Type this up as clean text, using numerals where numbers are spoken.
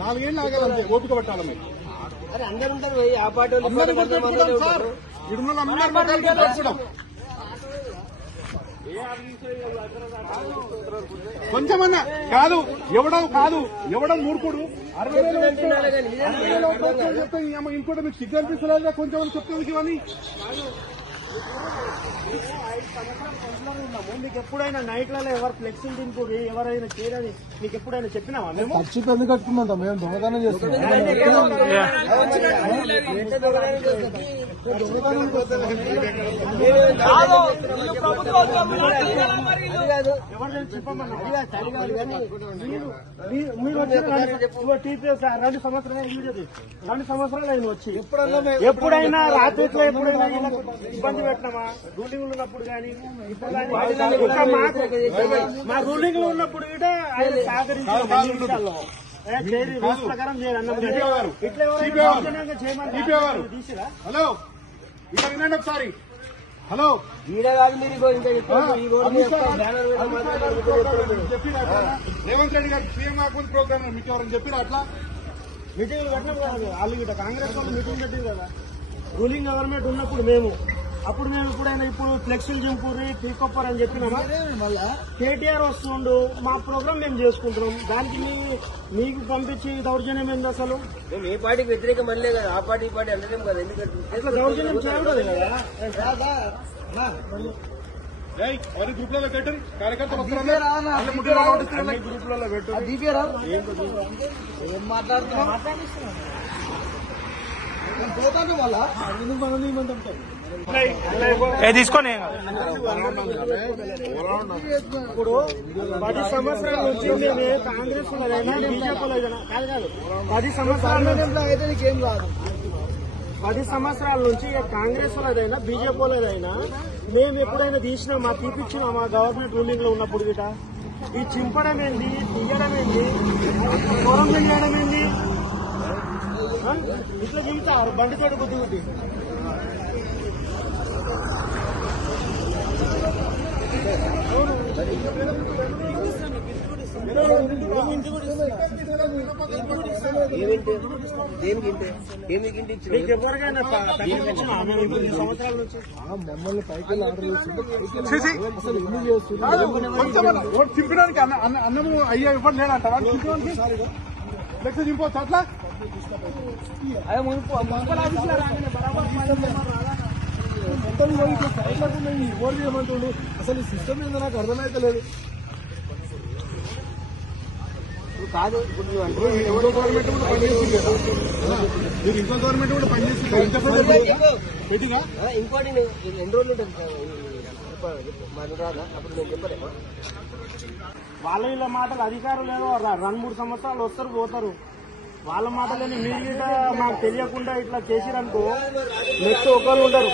4 ఏళ్ళు ఆగాలంటే ఓపిక పట్టాలి మీరు. అరే అందరు ఉంటారు ఆ పార్టీ సార్ ఇడున్న అందరూ కొంచెమన్నా కాదు ఎవడం మూర్ఖుడు 60,000 చెప్తే ఇంకోటి మీకు సిగ్గు అనిపిస్తలేదా? కొంచెం చెప్తే ఇవన్నీ మీకు ఎప్పుడైనా నైట్లలో ఎవరు ఫ్లెక్సింగ్ తింటుంది ఎవరైనా చేయరని మీకు ఎప్పుడైనా చెప్పినావా? మేము ఖర్చు ఎందుకు కట్టుకున్నాం? మేము దొంగతనం చేస్తున్నాం. టీపీఎస్ 2 సంవత్సరాలు ఆయన వచ్చి ఎప్పుడైనా రాత్రిలో ఎప్పుడైనా ఇబ్బంది పెట్టినామా? రూలింగ్ ఉన్నప్పుడు కానీ ఇప్పుడు కానీ మా రూలింగ్ లో ఉన్నప్పుడు కూడా ఆయన సహకరించారు. రూల్స్ ప్రకారం హలో ఇక్కడ వినండి ఒకసారి. హలో రేవంత్ రెడ్డి గారు సీఎం కాకుండా ప్రోగ్రామ్ మీకు ఎవరైనా చెప్పిరా? అట్లా మీటింగ్లు పెట్టినప్పుడు వాళ్ళు ఇట్లా కాంగ్రెస్ వాళ్ళు మీటింగ్ పెట్టింది కదా రూలింగ్ గవర్నమెంట్ ఉన్నప్పుడు అప్పుడు మేము ఎప్పుడైనా ఇప్పుడు ఫ్లెక్సీలు చింపూరి పీకొప్పర్ అని చెప్పినామా? కేటీఆర్ వస్తుండు మా ప్రోగ్రామ్ మేము చేసుకుంటున్నాం, దానికి మీకు పంపించి దౌర్జన్యం ఏంది? అసలు మేము ఏ పార్టీకి వ్యతిరేకం అనలే కదా, ఆ పార్టీ ఈ పార్టీ అనలేము కదా. ఎందుకంటే ఇట్లా దౌర్జన్యం చేయకూడదు కదా. గ్రూప్ లో పెట్టండి కార్యకర్తలు గ్రూప్లలో పెట్టండి. ఏం మాట్లాడుతున్నా పోతాను వాళ్ళ తీసుకొని ఇప్పుడు 10 సంవత్సరాల నుంచి మేము కాంగ్రెస్ వాళ్ళైనా బీజేపీలో కాదు 10 సంవత్సరాల అయితే నీకేం రాదు. 10 సంవత్సరాల నుంచి కాంగ్రెస్ వాళ్ళదైనా బీజేపీ వాళ్ళదైనా మేము ఎప్పుడైనా తీసినామా తీపిచ్చినామా? గవర్నమెంట్ రూలింగ్ లో ఉన్నప్పుడు గిట ఈ చింపడం ఏంది, తీయడం ఏంది, దూరం చేయడం ఏంది? ఇట్లా దిగుతారు బండి తోటి బుద్ధి మీకు ఎవరికైనా సంవత్సరాల నుంచి మమ్మల్ని పైకి ఆర్డర్ చేసి అసలు ఎందుకు చేస్తున్నారు? చింపడానికి అన్నము అయ్యా ఇవ్వడం లేదంటారా? లెక్క చింపవచ్చు అట్లా ఓటు చేయమంటుండు. అసలు ఈ సిస్టమ్ ఏందో నాకు అర్థమైతే లేదు. కాదు ఇంకో గవర్నమెంట్ కూడా పనిచేస్తుంది కదా, మీరు ఇంకో గవర్నమెంట్ కూడా పనిచేస్తుంది పెట్టిగా. ఇంకోటి ఎన్ని రోజులు ఉంటుంది అప్పుడు నేను చెప్పలేమా? వాళ్ళ వీళ్ళ మాటలు అధికారులు లేదో 2-3 సంవత్సరాలు వస్తారు పోతారు. వాళ్ళ మాటలని మీరు మాకు తెలియకుండా ఇట్లా చేసిరనుకో నెక్స్ట్ ఒకరు ఉంటారు.